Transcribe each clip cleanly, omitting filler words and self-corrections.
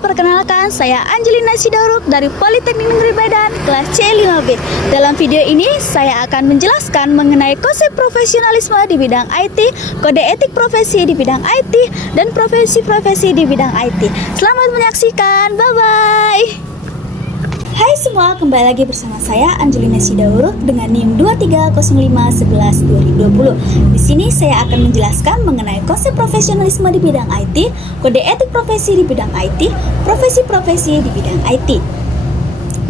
perkenalkan saya Angelina Sidauruk dari Politeknik Negeri Medan kelas C5B. Dalam video ini saya akan menjelaskan mengenai konsep profesionalisme di bidang IT, kode etik profesi di bidang IT, dan profesi-profesi di bidang IT. Selamat menyaksikan, bye-bye. Hai semua, kembali lagi bersama saya Angelina Sidauruk dengan NIM 230511-2020. Di sini saya akan menjelaskan mengenai konsep profesionalisme di bidang IT, kode etik profesi di bidang IT, profesi-profesi di bidang IT.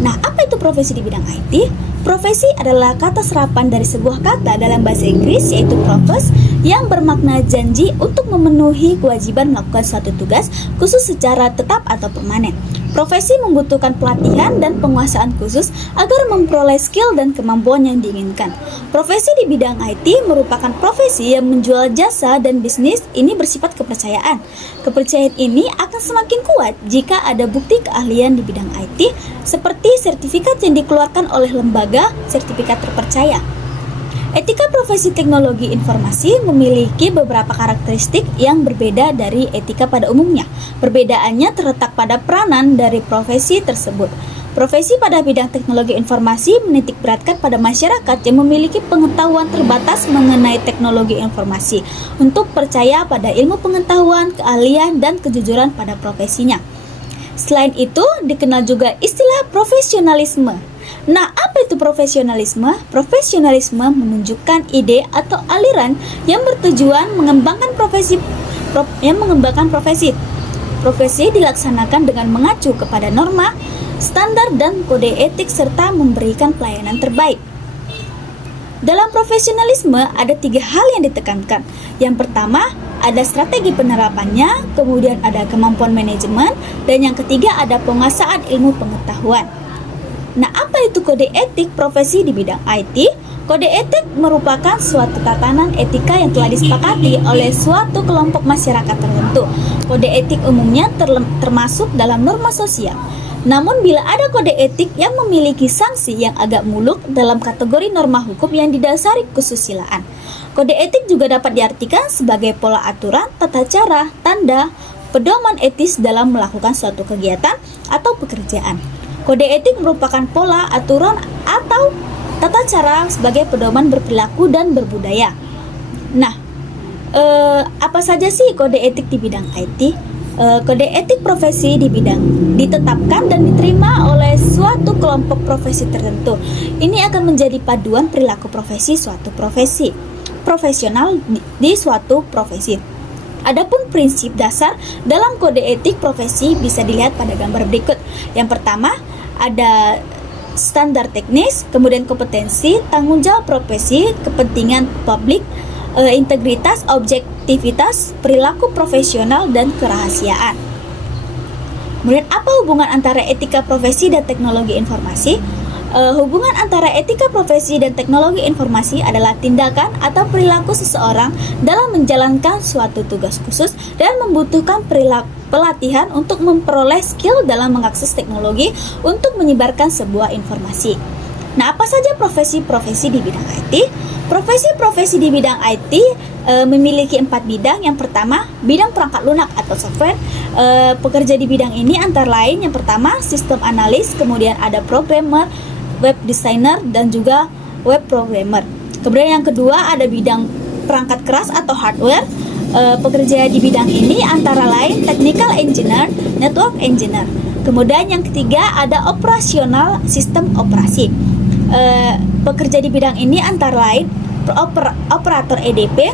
Nah, apa itu profesi di bidang IT? Profesi adalah kata serapan dari sebuah kata dalam bahasa Inggris yaitu profes yang bermakna janji untuk memenuhi kewajiban melakukan suatu tugas khusus secara tetap atau permanen. Profesi membutuhkan pelatihan dan penguasaan khusus agar memperoleh skill dan kemampuan yang diinginkan. Profesi di bidang IT merupakan profesi yang menjual jasa dan bisnis ini bersifat kepercayaan. Kepercayaan ini akan semakin kuat jika ada bukti keahlian di bidang IT seperti sertifikat yang dikeluarkan oleh lembaga sertifikat terpercaya. Etika profesi teknologi informasi memiliki beberapa karakteristik yang berbeda dari etika pada umumnya. Perbedaannya terletak pada peranan dari profesi tersebut. Profesi pada bidang teknologi informasi menitikberatkan pada masyarakat yang memiliki pengetahuan terbatas mengenai teknologi informasi untuk percaya pada ilmu pengetahuan, keahlian, dan kejujuran pada profesinya. Selain itu, dikenal juga istilah profesionalisme. Nah, apa itu profesionalisme? Profesionalisme menunjukkan ide atau aliran yang bertujuan mengembangkan profesi. Profesi dilaksanakan dengan mengacu kepada norma, standar, dan kode etik serta memberikan pelayanan terbaik. Dalam profesionalisme ada 3 hal yang ditekankan. Yang pertama, ada strategi penerapannya, kemudian ada kemampuan manajemen, dan yang ketiga ada penguasaan ilmu pengetahuan. Nah, apa itu kode etik profesi di bidang IT? Kode etik merupakan suatu tatanan etika yang telah disepakati oleh suatu kelompok masyarakat tertentu. Kode etik umumnya termasuk dalam norma sosial. Namun bila ada kode etik yang memiliki sanksi yang agak muluk dalam kategori norma hukum yang didasari kesusilaan. Kode etik juga dapat diartikan sebagai pola aturan, tata cara, tanda, pedoman etis dalam melakukan suatu kegiatan atau pekerjaan. Kode etik merupakan pola, aturan, atau tata cara sebagai pedoman berperilaku dan berbudaya. Nah, apa saja sih kode etik di bidang IT? Kode etik profesi di bidang ditetapkan dan diterima oleh suatu kelompok profesi tertentu. Ini akan menjadi paduan perilaku profesi suatu profesi profesional di suatu profesi. Adapun prinsip dasar dalam kode etik profesi bisa dilihat pada gambar berikut. Yang pertama, ada standar teknis, kemudian kompetensi, tanggung jawab profesi, kepentingan publik, integritas, objektivitas, perilaku profesional, dan kerahasiaan. Kemudian apa hubungan antara etika profesi dan teknologi informasi? Hubungan antara etika profesi dan teknologi informasi adalah tindakan atau perilaku seseorang dalam menjalankan suatu tugas khusus dan membutuhkan pelatihan untuk memperoleh skill dalam mengakses teknologi untuk menyebarkan sebuah informasi. Nah, apa saja profesi-profesi di bidang IT? Profesi-profesi di bidang IT memiliki 4 bidang. Yang pertama, bidang perangkat lunak atau software. Pekerja di bidang ini antara lain yang pertama, sistem analis, kemudian ada programmer, web designer, dan juga web programmer. Kemudian yang kedua ada bidang perangkat keras atau hardware. Pekerja di bidang ini antara lain technical engineer, network engineer. Kemudian yang ketiga ada operasional sistem operasi. Pekerja di bidang ini antara lain operator EDP,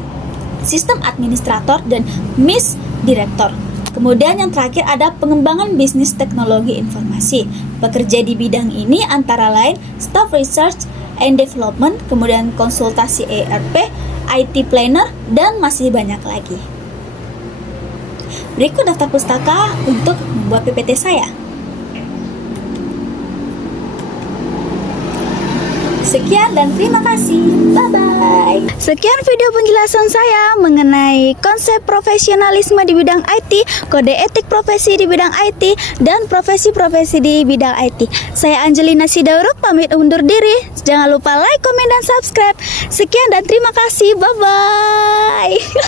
sistem administrator, dan MIS direktor. Kemudian yang terakhir ada pengembangan bisnis teknologi informasi. Pekerja di bidang ini antara lain staff research and development, kemudian konsultasi ERP, IT planner, dan masih banyak lagi. Berikut daftar pustaka untuk membuat PPT saya. Sekian dan terima kasih. Bye-bye. Sekian video penjelasan saya mengenai konsep profesionalisme di bidang IT, kode etik profesi di bidang IT, dan profesi-profesi di bidang IT. Saya Angelina Sidauruk pamit undur diri. Jangan lupa like, komen, dan subscribe. Sekian dan terima kasih. Bye-bye.